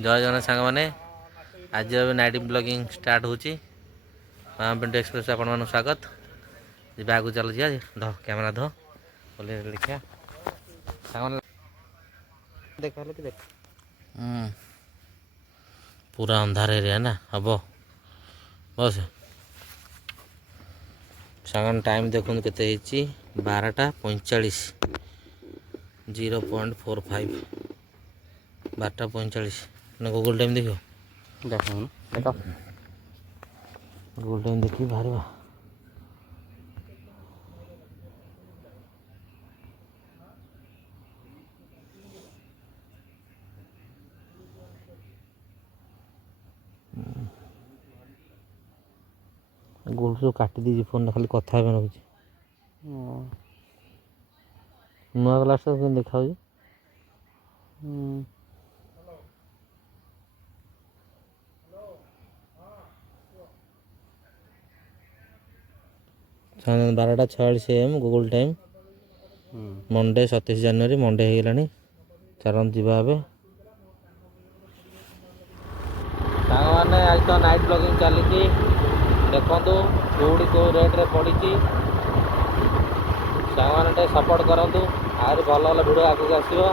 जय जगन्नाथ सांग मैंने आज नाइट ब्लॉगिंग स्टार्ट होची पिंटू एक्सप्रेस आपण स्वागत जी आगे चल जी ध कैमेरा ध बोले देखिया सांग देख कि देख पूरा अंधार एरिया ना हम बस सांग टाइम देखो केते 12:45 0.45 12:45 ना गूगल टाइम देखो देख गूगल टाइम देखी बाहर गोल सब काटी दीजिए फोन खाली कथा रखुच्छी नुआ ग्लास देखा साढ़े 12:46 AM Google time Monday 27 January Monday हो गलानी चरण जीवा मैंने आज तो नाइट ब्लॉगिंग चली देखु कौड़ी कौ रेट्रे पड़ी मैंने सपोर्ट करूँ आहरी भल भल भिड आगे आसो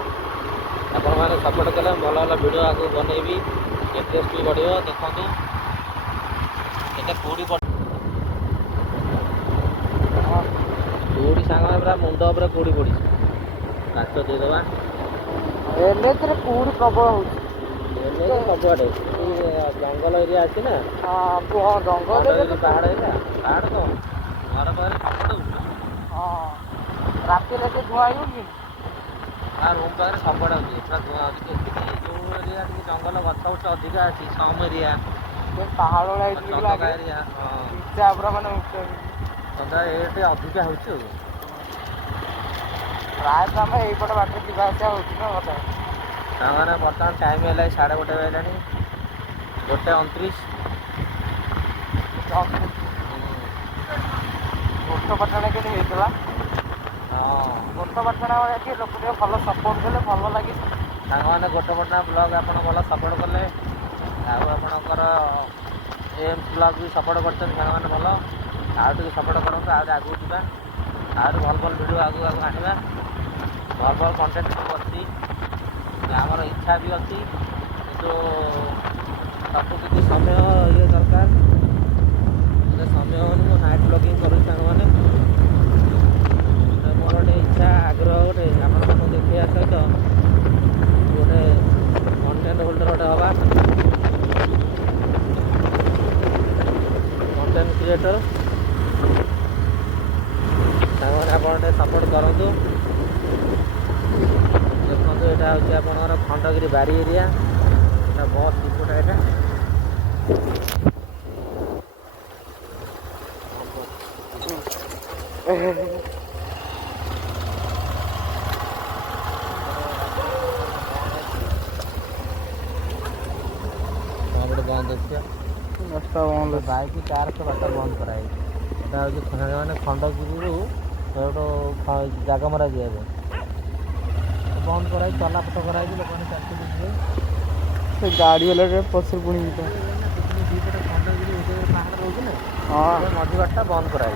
आपण मैंने सपोर्ट कले भल भल भिड आगे बनईबी इंटरेस्ट भी बढ़ देखु ये कौड़ी कौड़ी सांग पूरा मुंड पूरा कौड़ी पड़ी काच देदेबा कौड़ी प्रबल हो सबुआड़े जंगल एरिया अच्छी ना जंगल पहाड़ एरिया पहाड़ तो घर पाखे राति धुआ रूम पाखे सबुआड़े अच्छी पूरा धुआ जो एरिया जंगल गछ गुछ अधिका अच्छी सम एरिया पहाड़ एरिया सदा ये अधिका हो प्रायतः आम यपट बाट जावासा हो मैंने बर्तमान टाइम है 1:30 बजलानी 1:29 गोटपाटଣା के हाँ गोटपाटଣା लोक भल सपोर्ट कले भल लगे मैंने गोटपाटଣା ब्लॉग आप भल सपोर्ट कले आपणकर एम्स ब्लॉग भी सपोर्ट कर भल आगे सपोर्ट करूँ आगे जावा आगे भल भल भिड आगे आगे आने भल भल कंटेंट सब अच्छी आमर इच्छा भी अच्छी किंतु सब किसी समय ये दरकार समय हो नाइट ब्लॉगिंग करूँ मैंने मोर गोटे इच्छा आग्रह गोटे आप देखा सहित गोटे कंटेंट होल्डर गोटे हवा कंटेंट क्रिएटर आप सपोर्ट करूँ देखो यहाँ हूँ आपंकर खंडगिरी बारी एरिया बस डिपोटा यहाँ बंद अच्छे बाइक कार तो बाट बंद कराई मैंने खंडगिरी जगमरा जाए बंद कराई चलापथ कराई लोक चलते गाड़ी वाला पसर पुणी दीपटे खंडगिरी पहाड़ रोचे मझीबाटा बंद कराई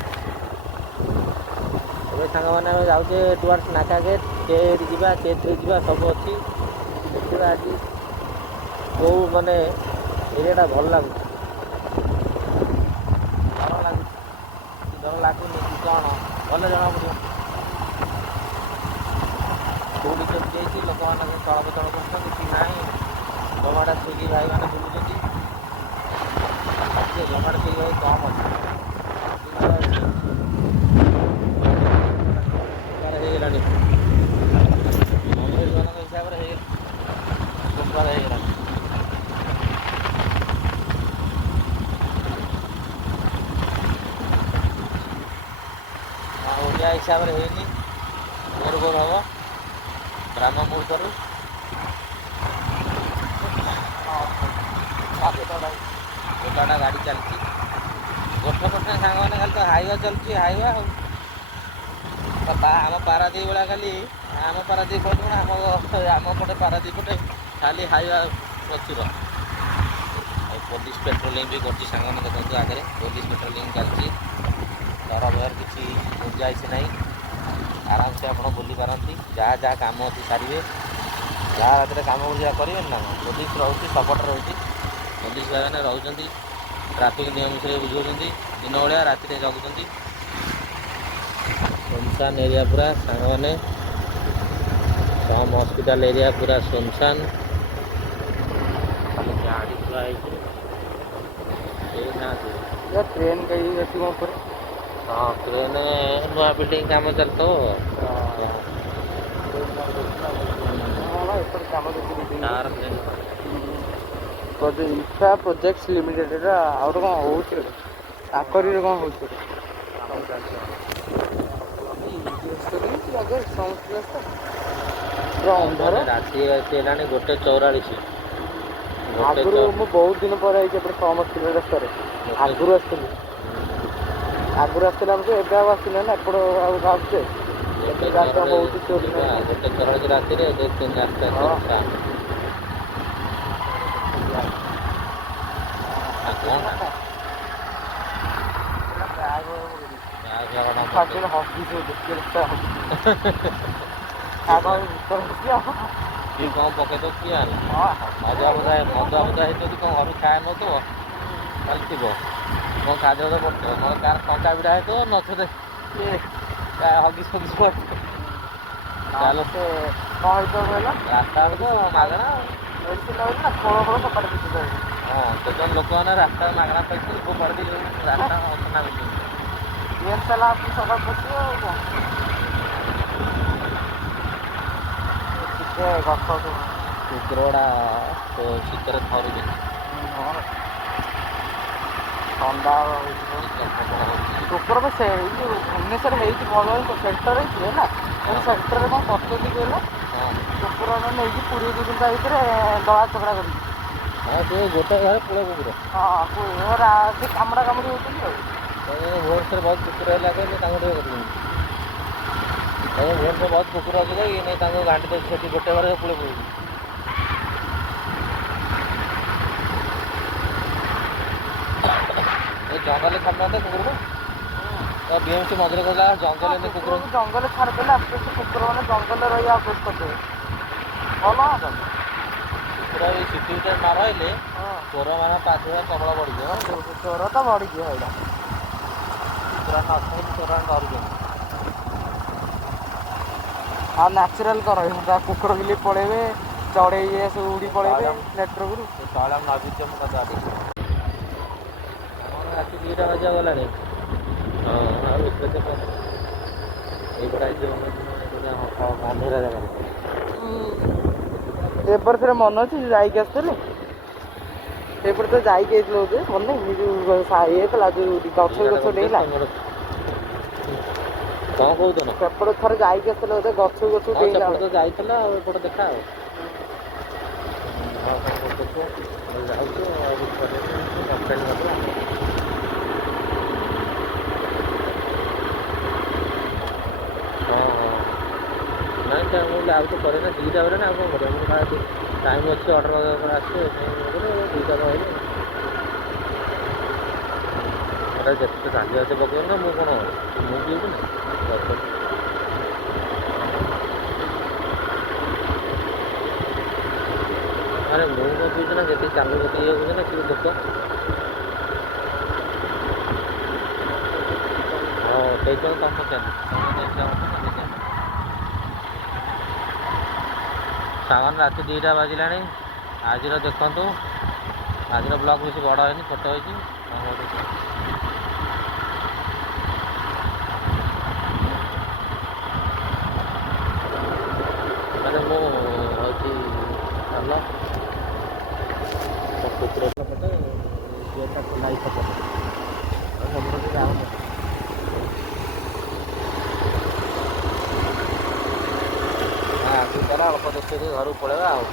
सांग मैंने जाऊे टुवर्ड्स नाका गेट चेरी जा चेत्री जा सब अच्छी देखा आज कौ मानने एरिया भल लगुच डर लगुनि कि कौन भले जना पड़ो कौटी चली जाइए लोक मैंने चलप्रचल कर कि ना जमाटा स्विगी भाई मैंने बुलूँ जमाटा स्विगी भाई कम अच्छे होगलानी अंग्रेज मान हिसाब से होगला ओडिया हिसाब से होनी गोर हम ग्राम मुहूर्त गोटाटा गाड़ी चलती गोटपटे सांग मैंने खाली तो हाईवा चलती हाईवा आम पारादीप भाया खाली आम पारादीप पड़े आम पटे पारादीप पटे खाली हाईवा ପ୍ରଚୁର। ଆଉ ପୋଲିସ ପେଟ୍ରୋଲିଂ ବି କରୁଛି ସାଙ୍ଗମାନେ ଦେଖନ୍ତୁ ଆଗରେ ପୋଲିସ ପେଟ୍ରୋଲିଂ ଚାଲିଛି। ଡର ଭୟର କିଛି ଗୁଞ୍ଜାଇଶ ନାହିଁ। ଆରାମସେ ଆପଣ ବୁଲି ପାରନ୍ତି। ଯାହା ଯାହା କାମ ଅଛି ସାରିବେ। ଯାହା ରାତିରେ କାମ ବୁଲିବା କରିବେନି ନା ପୋଲିସ ରହୁଛି ସପୋର୍ଟ ରହୁଛି। ପୋଲିସ ଭାଇମାନେ ରହୁଛନ୍ତି ଟ୍ରାଫିକ ନିୟମ ବିଷୟରେ ବୁଝାଉଛନ୍ତି। ଦିନ ଭଳିଆ ରାତିରେ ଜଗୁଛନ୍ତି। ସୁନସାନ ଏରିଆ ପୁରା ସାଙ୍ଗମାନେ। ସମ୍ ହସ୍ପିଟାଲ ଏରିଆ ପୁରା ସୁନସାନ। ଗାଡ଼ି ଥୁଆ ହେଇଛି କେହି ନାହାନ୍ତି। ट्रेन गई रहती वहाँ पर। ହଁ ଟ୍ରେନ ନୂଆ ବିଲ୍ଡିଂ କାମ ଚାଲିଥିବ। Tower crane infra projects limited ଆଉ ଗୋଟେ କ'ଣ ହେଉଛି ତାଙ୍କରିରେ କ'ଣ ହେଉଛି ଅନ୍ଧାର। ରାତି ହେଲାଣି 1:44। ଆଗରୁ ମୁଁ ବହୁତ ଦିନ ପରେ ହେଇଛି ଏପଟେ ସମ୍ ହସ୍ପିଟାଲ ରାସ୍ତାରେ। ଆଗରୁ ଆସିଥିଲି ଆମକୁ ଏବେ ଆଉ ଆସିନି ନା ଏପଟ ଆଉ ଭାବୁଛେ ଏବେ ଗାଡ଼ି ହେଉଛି ଚୋରି ନାହିଁ। 1:44 ରାତିରେ 2-3 ରାସ୍ତା କି କ'ଣ ପକେଇ ଦେଉ କିଏ ଆଣିଲା। ମଜା ହେଇଥିବ କ'ଣ ଘରୁ ଖାଇବା ନେଉଥିବ ତାହେଲେ ଥିବ କ'ଣ ଖାଦ୍ୟ ପଡ଼ିଥିବ ନହେଲେ କାହାର ଟଙ୍କା ବିଡ଼ା ହେଇଥିବ ନଚେତ ହଗିସ୍ ଫଗିସ୍ ପଡ଼ିଥିବ। ଚାଲ ସେ କ'ଣ ହେଇଥିବ କହିଲ ରାସ୍ତା ତ ମାଗଣା। ମେଡ଼ିସିନ ନା ଫଳ ସକାଳେ କିଛି ହଁ କେତେଜଣ ଲୋକମାନେ ରାସ୍ତା ମାଗଣା ପାଇଛନ୍ତି ଫୋପାଡ଼ି ଦେଇ ରାସ୍ତା ଅସନା କରୁଛନ୍ତି। ଗେମ୍ ଚାଲା ସକାଳୁ ପଶିବ ଆଉ କ'ଣ ଟିକେ ଗଛ କୁକୁରଗୁଡ଼ା ଶୀତରେ ଥରୁଛି। ଥଣ୍ଡା କୁକୁର ତ ସେ ଏଇ ଯେଉଁ ଭୁବନେଶ୍ୱର ହେଇଛି ଭଲ ସେଣ୍ଟର ହେଇଛି ହେଲା। ସେଣ୍ଟରରେ କ'ଣ କରୁଛନ୍ତି କହିଲ କୁକୁର ନେଇକି ପୁରୀ ଦୁଇ ତା ଭିତରେ ଦଳା ଚକଡ଼ା କରିକି। ହଁ ସେ ଗୋଟେ ଘରେ ପୁଳେ କୁକୁର। ହଁ ସେ କାମୁଡ଼ା କାମୁଡ଼ି ହେଉଛନ୍ତି ଆଉ। ଭୁବନେଶ୍ୱରରେ ବହୁତ କୁକୁର ହେଲା କହିଲେ ତାଙ୍କୁ ଟିକେ କରୁଛନ୍ତି। ଭୁବନେଶ୍ୱରରେ ବହୁତ କୁକୁର ଅଛି ଇଏ ନେଇ ତାଙ୍କୁ ଘାଣ୍ଟି ଦେଉଛି ସେଠି ଗୋଟେ ଘରେ ପୁଳେ ପଡ଼ୁଛି। ଏ ଜଙ୍ଗଲରେ ଛାଡ଼ୁନାହାନ୍ତି କୁକୁରକୁ। ତ BMC ମଝିରେ କହିଲା ଜଙ୍ଗଲରେ କୁକୁର ଜଙ୍ଗଲରେ ଛାଡ଼ିଦେଲେ ଆସ୍ତେ ଆସ୍ତେ କୁକୁର ମାନେ ଜଙ୍ଗଲରେ ରହିବା ଅଭ୍ୟାସ କରିଦେବେ। ଭଲ କୁକୁର ଏଇ ସିଟି ଭିତରେ ନ ରହିଲେ ଚୋର ମାନେ ପ୍ରାଦୁର୍ଭାବ ପ୍ରବଳ ବଢ଼ିଯିବ। ଚୋର ତ ବଢ଼ିଯିବ ଏଇଟା। କୁକୁର ନଛନ୍ତି ଚୋର ଡରୁଛନ୍ତି। ଆଉ ନ୍ୟାଚୁରାଲ କର କୁକୁର ବିଲେଇ ପଳେଇବେ ଚଢ଼େଇ ସବୁ ଉଡ଼ି ପଳେଇବେ ନେଟୱାର୍କରୁ। ତଳେ ନବୀନ ମୁଁ କଥା ରାତି 2ଟା ବାଜିବା ଗଲାଣି। ହଁ ଆଉ ଏଇପଟେ ଅନ୍ଧେରା ଜାଗାରେ ଏପଟେ ଥରେ ମନେ ଅଛି ଯାଇକି ଆସିଥିଲେ ଏପଟେ ତ ଯାଇକି ଯାଇଥିଲ ବୋଧେ ମନେ ଯେଉଁ ଇଏ ହେଇଥିଲା ଯେଉଁ ଗଛ ଡେଇଁଲା। କ'ଣ କହୁଥିଲ? ସେପଟେ ଥରେ ଯାଇକି ଆସିଥିଲେ ବୋଧେ ଗଛ ଡେଇଁଲା। ସେପଟେ ତ ଯାଇଥିଲା ଆଉ ଏପଟେ ଦେଖା ଆଉ ଯାଉଛୁ ଆଉ କମ୍ପ୍ଲେନ୍ କରିଦେବା। ହଁ ନାଇଁ ମୁଁ ଆଉ ତ କରେ ନା 2ଟା ବେଳେ ନା ଆଉ କ'ଣ କରିବା ମୁଁ ଟାଇମ୍ ଅଛି ଅର୍ଡ଼ର ଆସିବେ 2ଟା ରହିଲେ ଏଟା ଯେତେ ଗାଡ଼ି ଅଛି ପକେଇବ ନା ମୁଁ କ'ଣ ମୁଁ ପିଉଛୁ ନା ଆରେ ମୁଁ କ'ଣ ପିଉଛୁ ନା ଯେତିକି ଚାଲୁ ଯେତିକି ଇଏ ହେଉଛି ନା ସେ ଲୋକ। ହଁ ସେଇଥିପାଇଁ ତମ ସାମାନ ରାତି 2ଟା ବାଜିଲାଣି। ଆଜିର ଦେଖନ୍ତୁ ଆଜିର ବ୍ଲଗ୍ ବେଶୀ ବଡ଼ ହେଇନି ଛୋଟ ହେଇଛି। ମାନେ ମୁଁ ହେଉଛି ଭଲ କୁକୁର ପଟେ ଗେଟ୍ଟା ଖୋଲା ହେଇ ସେପଟେ ସେପଟେ ଯାଉନି। ଆଗକୁ ତାର ଅଳ୍ପ ଦେଖିକି ଘରକୁ ପଳେଇବା ଆଉ।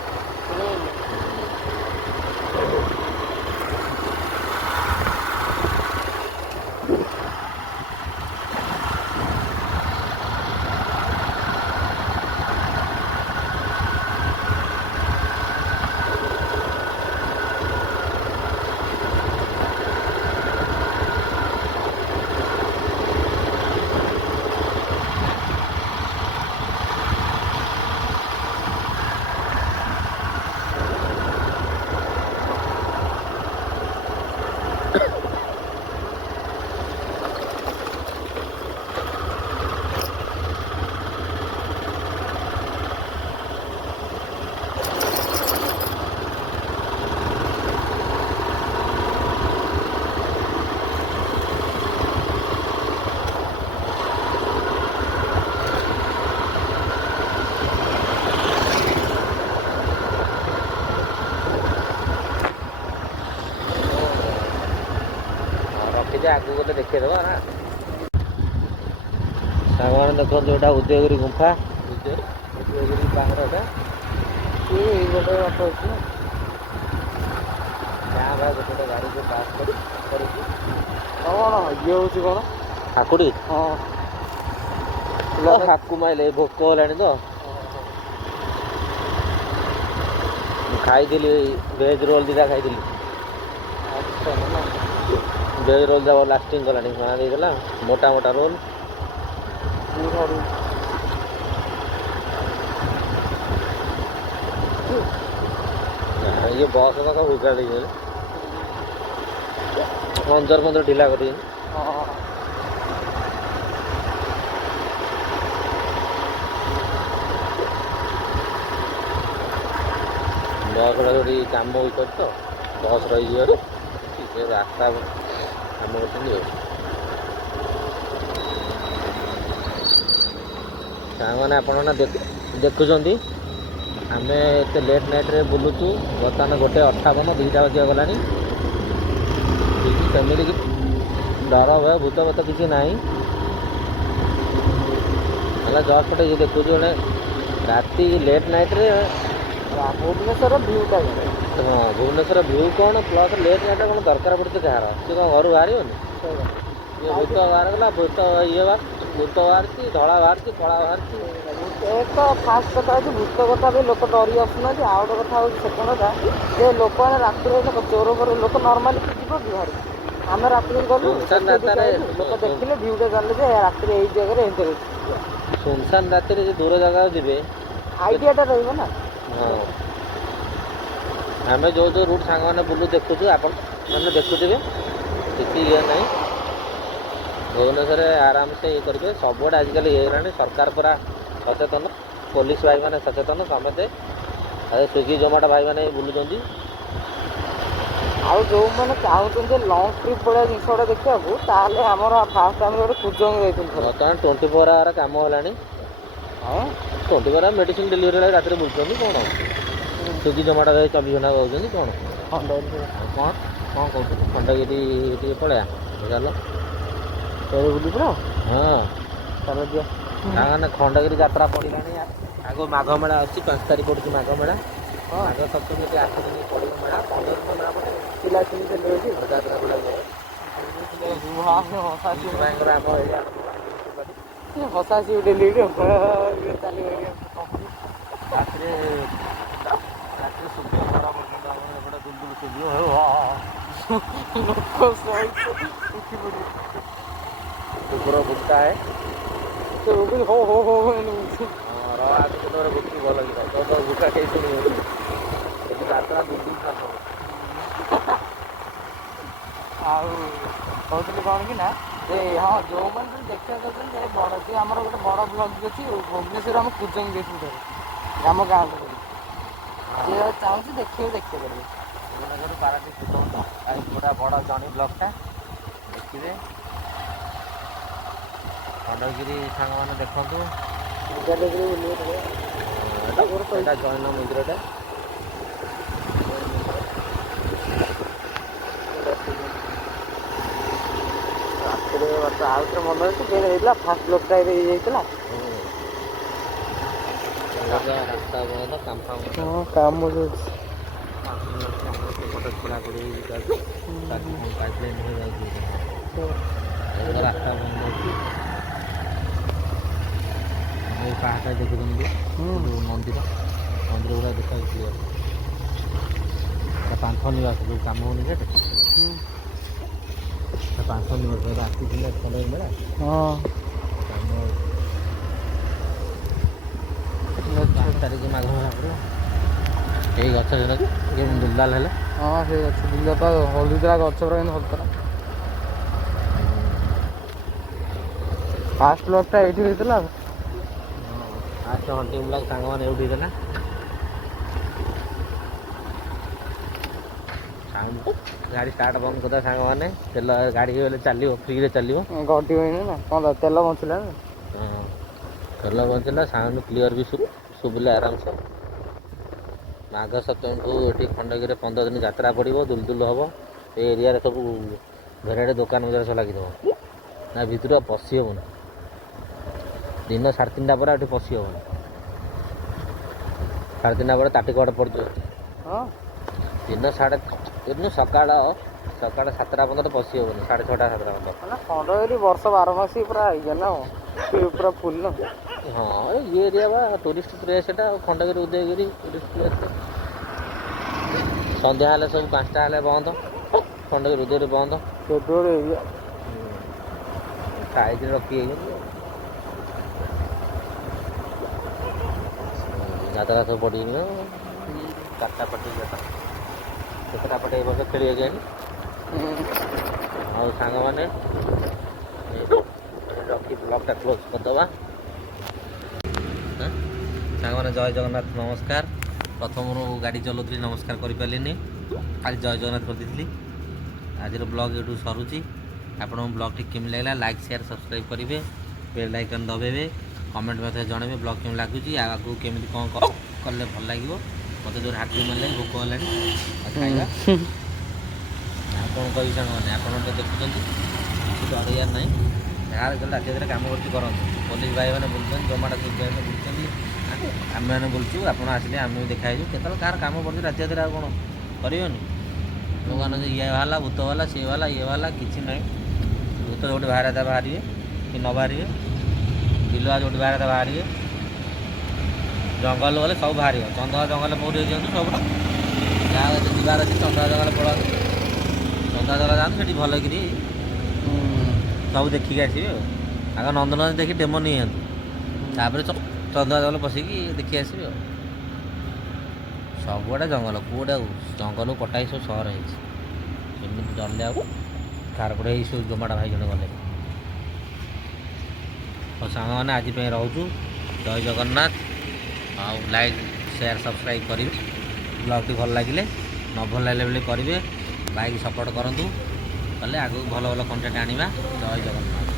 ଟିକେ ଆଗକୁ ଗଲେ ଦେଖେଇଦେବ ନା। ସାଙ୍ଗମାନେ ଦେଖନ୍ତୁ ଏଇଟା ଉଦୟଗିରି ଗୁମ୍ଫା, ଉଦୟଗିରି ପାହାଡ଼ ଏଇଟା। ସିଏ ଏଇ ଗୋଟେ ବାଟ ଅଛି ନା। ଗାଁ ବା ଗୋଟେ ଗୋଟେ ଗାଡ଼ିକୁ ପାସ୍ କରିକି କଣ ଇଏ ହେଉଛି କଣ? ହାକୁଡ଼ି ହଁ ହାକୁ ମାଇଲେ ଭୋକ ହେଲାଣି ତ। ମୁଁ ଖାଇଥିଲି ଭେଜ୍ ରୋଲ୍ ଦୁଇଟା ଖାଇଥିଲି। ଭେଜ୍ ରୋଲ୍ ଯାକ ଲାଷ୍ଟିଂ କଲାଣି, ମା ଦେଇଦେଲା ମୋଟା ମୋଟା ରୋଲ୍। ଇଏ ବସ୍ ଯାକ ବିଗାଡ଼ି ଦେଇଛନ୍ତି, ପନ୍ଦର ଢିଲା କରିଦେଇଛନ୍ତି। ବସ୍ର ଯୋଉଠି କାମ ବି କରି ତ ବସ୍ ରହିଯିବାରୁ ସେ ରାସ୍ତା କାମ କରୁଛନ୍ତି ଆଉ। ସାଙ୍ଗମାନେ ଆପଣମାନେ ଦେଖୁଛନ୍ତି ଆମେ ଏତେ ଲେଟ୍ ନାଇଟ୍ରେ ବୁଲୁଛୁ। ବର୍ତ୍ତମାନ 1:58, 2ଟା ବାଜିବାକୁ ଗଲାଣି। କିଛି ସେମିତି କିଛି ଡର ଭୟ ଭୂତ ଫତ କିଛି ନାହିଁ। ହେଲା ଜଷ୍ଟ ଗୋଟେ ଦେଖୁଛୁ ଜଣେ ରାତି ଲେଟ୍ ନାଇଟ୍ରେ ଭୁବନେଶ୍ୱର ଭିୟୁଟା ହଁ ଭୁବନେଶ୍ୱର ଭିୟୁ କ'ଣ ପ୍ଲସ୍ ଲେଟ୍ ନାଇଟ୍ରେ କ'ଣ ଦରକାର ପଡ଼ୁଛି କାହାର? ସେ କ'ଣ ଘରୁ ବାହାରିବନି? ଇଏ ଭୂତ ବାହାରିଗଲା, ଭୂତ ବାହାରିଛି, ଧଳା ବାହାରିଛି, କଳା ବାହାରିଛି। ତ ଫାଷ୍ଟ କଥା ହେଉଛି ଭୂତ କଥା ବି ଲୋକ ଡରି ଆସୁନାହାନ୍ତି। ଆଉ ଗୋଟେ କଥା ହେଉଛି ସେକେଣ୍ଡଟା ଯେ ଲୋକମାନେ ରାତିରେ ଚୋର ଫୋର ଲୋକ ନର୍ମାଲି ଯିବ କି ବାହାରକୁ? ଆମେ ରାତିରେ ଗଲୁ ଲୋକ ଦେଖିଲେ ଭିୟୁଟା ଜାଣିଲେ ଯେ ରାତିରେ ଏଇ ଜାଗାରେ ଏମିତି ରହୁଛି। ସୁନସାନ ରାତିରେ ଯେ ଦୂର ଜାଗାକୁ ଯିବେ ଆଇଡ଼ିଆଟା ରହିବ ନା। ହଁ ଆମେ ଯେଉଁ ରୁଟ୍ ସାଙ୍ଗମାନେ ବୁଲୁ ଦେଖୁଛୁ, ଆପଣ ମାନେ ଦେଖୁଥିବେ କିଛି ଇଏ ନାହିଁ। ଭୁବନେଶ୍ୱରରେ ଆରାମସେ ଇଏ କରିବେ। ସବୁଆଡ଼େ ଆଜିକାଲି ଇଏ ହେଇଗଲାଣି, ସରକାର ପୁରା ସଚେତନ, ପୋଲିସ ଭାଇମାନେ ସଚେତନ, ସମସ୍ତେ ସ୍ୱିଗି ଜୋମାଟୋ ଭାଇମାନେ ବୁଲୁଛନ୍ତି। ଆଉ ଯେଉଁମାନେ ଚାହୁଁଛନ୍ତି ଯେ ଲଙ୍ଗ୍ ଟ୍ରିପ୍ ଭଳିଆ ଜିନିଷ ଗୁଡ଼ା ଦେଖିବାକୁ, ତାହେଲେ ଆମର ଫାଷ୍ଟ ଆମେ ଗୋଟେ କୁଜଙ୍ଗ ଯାଇଥିଲୁ। ବର୍ତ୍ତମାନ 24 ଆୱାର କାମ ହେଲାଣି। 24 ଆୱାର ମେଡ଼ିସିନ ଡେଲିଭରି ହେଲା ରାତିରେ ବୁଲୁଛନ୍ତି କ'ଣ? ସ୍ୱିଗି ଜୋମାଟୋ 24 ଘଣ୍ଟା କହୁଛନ୍ତି କ'ଣ? କ'ଣ କହୁଛନ୍ତି? ଖଣ୍ଡଗିରି ଟିକେ ପଳେଇବା ଚାଲ ବୁଲି ପୁରା। ହଁ ଚାଲ ଯିବା। ମାନେ ଖଣ୍ଡଗିରି ଯାତ୍ରା ପଡ଼ିଲାଣି। ଆଗକୁ ମାଘ ମେଳା ଅଛି, 5 ତାରିଖ ପଡ଼ୁଛି ମାଘ ମେଳା। ମାଘ ସପ୍ତମୀ 8 ଦିନ ପଡ଼ିବ ମେଳା। 15 ଦିନ ମେଳା ପଡ଼େ। ପିଲା ଚିନି ଚାଲିଛି ଯାତ୍ରା ପଡ଼ିବ ଭାଇଙ୍କର ଆମ ଏରିଆ ହସାସି ଡେଲି ରାତିରେ ସୂର୍ଯ୍ୟ ବଡ଼ ପର୍ଯ୍ୟନ୍ତ ଆମର ଏପଟେ ଦୁଲଦୁଲ ସୂର୍ଯ୍ୟ କୁକୁର ବୁଟା ହେ हो ଆଜି କେତେବେଳେ ବୁକି ଭଲ କି ନାହିଁ ତ ବୁକା କେହି ଶୁଣିବନି। ଏଠି ଯାତ୍ରା ଦୁଲଦୁଲ ଆଉ କହୁଥିଲି କ'ଣ କି ନା ଯେ ହଁ ଯେଉଁମାନେ ଦେଖିବା ଚାହୁଁଛନ୍ତି ବଡ଼ ଯେ ଆମର ଗୋଟେ ବଡ଼ ବ୍ଲଗ୍ ଅଛି ଭୁବନେଶ୍ୱର ଆମ କୁଜଙ୍ଗ ଯାଇଥିଲୁ ଆମ ଗାଁକୁ ଯିଏ ଚାହୁଁଛି ଦେଖିପାରିବେ। ଭୁବନେଶ୍ୱର ପାରାଦ୍ୱୀପ ପୁରା ବଡ଼ ଜଣି ବ୍ଲକ୍ଟା ଦେଖିବେ। ଖଣ୍ଡଗିରି ସାଙ୍ଗମାନେ ଦେଖନ୍ତୁ, ଏଇଟା ଜୈନ ମନ୍ଦିରଟା। ଆଉଥରେ ମନେ ଅଛି ଯେ ହେଇଥିଲା ଫାଷ୍ଟ ବ୍ଲଗ୍ଟା ଏବେ ହେଇଯାଇଥିଲା। ରାସ୍ତା ବନ୍ଦ, କାମ କାମ ସେପଟେ ଖୋଳାଖୋଳି ଚାଲିଛି, ପାଇପଲାଇନ୍ ହେଇଯାଉଛି। ରାସ୍ତା ବନ୍ଦ ଅଛି। ଏଇ ପାହାଡ଼ଟା ଦେଖୁଛନ୍ତି ଯେଉଁ ମନ୍ଦିର ଗୁଡ଼ା ଦେଖାଯାଉଛି କ୍ଲିୟର। ପାନ୍ଥ ନିବାସ ଯେଉଁ କାମ ହେଉନି ସେଠି ପାନ୍ଥ ନିବାସ ଆସିଥିଲା ଖଣ୍ଡଗିରି ମେଳା। କାମ 5 ତାରିଖ ମାଘ ମେଳା ପଡ଼ିବ। ଏଇ ଗଛ ଯେମିତି ଦୁଲଦାଲ ହେଲେ ସେଇ ଗଛ ଦୁଲଦାଲ ତ ହଳୁଥିଲା ଗଛ ପୁରା କିନ୍ତୁ ହଲୁଥିଲା। ଫାଷ୍ଟ ବ୍ଲଗ୍ଟା ଏଇଠି ହେଇଥିଲା। ଫାଷ୍ଟ ହଣ୍ଟିଂ ବ୍ଲଗ୍ ସାଙ୍ଗମାନେ ଏଇଠି ହେଇଥିଲା। ଗାଡ଼ି ଷ୍ଟାର୍ଟ ବନ୍ଦ କରିଦେବା ସାଙ୍ଗମାନେ, ତେଲ ଗାଡ଼ି ଗଲେ ଚାଲିବ, ଫ୍ରିରେ ଚାଲିବ। ଗଡ଼ିବନି ନା କ'ଣ ତେଲ ବଞ୍ଚିଲା ନା। ହଁ ତେଲ ବଞ୍ଚିଲା, ସାଉଣ୍ଡ କ୍ଲିଅର ବି ଶୁଭିଲା ଆରାମସେ। ମାଘ ସପ୍ତମୀକୁ ଏଠି ଖଣ୍ଡଗିରିରେ 15 ଦିନ ଯାତ୍ରା ପଡ଼ିବ, ଦୁଲଦୁଲ ହେବ। ଏ ଏରିଆରେ ସବୁ ଘରେ ଦୋକାନ ବଜାର ସବୁ ଲାଗିଥିବ ନା ଭିତରୁ ଆଉ ପଶି ହେବନି ଦିନ 3:30 ପରେ ଏଠି ପଶି ହେବନି 3:30 ପରେ ତାଟି କବାଟ ପଡ଼ିଯିବ ହଁ ଦିନ ସକାଳ 7ଟା ପର୍ଯ୍ୟନ୍ତ ପଶି ହେବନି 6:30 7ଟା ପର୍ଯ୍ୟନ୍ତ ମାନେ ଖଣ୍ଡଗିରି ବର୍ଷ 12 ମାସି ପୁରା ଇଏ ନା ପୁରା ଫୁଲ ନା ହଁ ଇଏ ଏରିଆ ବା ଟୁରିଷ୍ଟ ପ୍ଲେସ୍ ଏଟା ଖଣ୍ଡଗିରି ଉଦୟଗିରି ଟୁରିଷ୍ଟ ପ୍ଲେସ୍ ସନ୍ଧ୍ୟା ହେଲେ ସବୁ 5ଟା ହେଲେ ବନ୍ଦ ଖଣ୍ଡଗିରି ଉଦୟଗିରି ବନ୍ଦ କେବଳ ଏରିଆ ସାଇଜରେ ରଖି ହେଇଛନ୍ତି ଗାଧା ସବୁ ପଡ଼ିନି 4ଟା ପଟେ କେତେଟା ପଟେ ଏ ବର୍ଷ ଖେଳିବାକୁ ଯାଇନି ଆଉ ସାଙ୍ଗମାନେ ରଖି ବ୍ଲଗ୍ଟା କ୍ଲୋଜ୍ କରିଦେବା ସାଙ୍ଗମାନେ ଜୟ ଜଗନ୍ନାଥ ନମସ୍କାର ପ୍ରଥମରୁ ଗାଡ଼ି ଚଲାଉଥିଲି ନମସ୍କାର କରିପାରିଲିନି ଖାଲି ଜୟ ଜଗନ୍ନାଥ କରିଦେଇଥିଲି ଆଜିର ବ୍ଲଗ୍ ଏଇଠୁ ସରୁଛି ଆପଣଙ୍କ ବ୍ଲଗ୍ଟି କେମିତି ଲାଗିଲା ଲାଇକ୍ ସେୟାର ସବସ୍କ୍ରାଇବ୍ କରିବେ ବେଲ୍ ଆଇକନ୍ ଦବାଇବେ କମେଣ୍ଟ ମଧ୍ୟ ଜଣାଇବେ ବ୍ଲଗ୍ କେମିତି ଲାଗୁଛି ଆଉ ଆଗକୁ କେମିତି କ'ଣ କଲେ ଭଲ ଲାଗିବ ମୋତେ ଯେଉଁ ହାତୀ ମାରିଲାଣି ଭୋକ ହେଲାଣି ଆଉ ଖାଇବା ଆଉ କ'ଣ କହିବି ସାଙ୍ଗମାନେ ଆପଣ ତ ଦେଖୁଛନ୍ତି କିଛି ଡରିବାର ନାହିଁ ଯାହାର ଗଲେ ରାତି ରାତିରେ କାମ କରୁଛି କରନ୍ତୁ ପୋଲିସ ଭାଇମାନେ ବୁଲୁଛନ୍ତି ଜୋମାଟୋ ଭାଇମାନେ ବୁଲୁଛନ୍ତି ଆମେମାନେ ବୁଲୁଛୁ ଆପଣ ଆସିଲେ ଆମେ ବି ଦେଖା ହେଇଛୁ କେତେବେଳେ କାହାର କାମ ପଡ଼ୁଛି ରାତି ରାତିରେ ଆଉ କ'ଣ କରିବନି ଲୋକମାନେ ଇଏ ବାହାରିଲା ଭୂତ ବାହାରିଲା ସିଏ ବାହାରିଲା ଇଏ ବାହାରିଲା କିଛି ନାହିଁ ଭୂତ ଯେଉଁଠି ବାହାରେ ତା ବାହାରିବେ କି ନ ବାହାରିବେ ବିଲୁଆ ଯେଉଁଠି ବାହାରେ ତା ବାହାରିବେ ଜଙ୍ଗଲ ଗଲେ ସବୁ ବାହାରିବ ଚନ୍ଦକା ଜଙ୍ଗଲ ପୋରି ହେଇଯାଆନ୍ତୁ ସବୁ ଯାହା ଯଦି ଯିବାର ଅଛି ଚନ୍ଦକା ଜଙ୍ଗଲ ପଳାନ୍ତୁ ଚନ୍ଦକା ଜଙ୍ଗଲ ଯାଆନ୍ତୁ ସେଠି ଭଲକିରି ସବୁ ଦେଖିକି ଆସିବେ ଆଉ ଆଗ ନନ୍ଦନକାନନ ଦେଖି ଡେମୋ ନେଇଯାଆନ୍ତୁ ତାପରେ ଚନ୍ଦକା ଜଙ୍ଗଲ ପଶିକି ଦେଖି ଆସିବେ ଆଉ ସବୁଆଡ଼େ ଜଙ୍ଗଲ କେଉଁଟା ଜଙ୍ଗଲକୁ କଟା ହେଇ ସବୁ ସହର ହେଇଛି ଏମିତି ଡରିଲେ ଆଉ କାହାର ପଟେ ଏଇ ସବୁ ଜୋମାଟୋ ଭାଇ ଜଣେ ଗଲେ ଆଉ ସାଙ୍ଗମାନେ ଆଜି ପାଇଁ ରହୁଛୁ ଜୟ ଜଗନ୍ନାଥ ଆଉ ଲାଇକ୍ ସେୟାର ସବସ୍କ୍ରାଇବ୍ କରିବେ ବ୍ଲଗ୍ଟି ଭଲ ଲାଗିଲେ ନ ଭଲ ଲାଗିଲେ ବୋଲି କରିବେ ଭାଇକି ସପୋର୍ଟ କରନ୍ତୁ କଲେ ଆଗକୁ ଭଲ ଭଲ କଣ୍ଟେଣ୍ଟ ଆଣିବା ଜୟ ଜଗନ୍ନାଥ।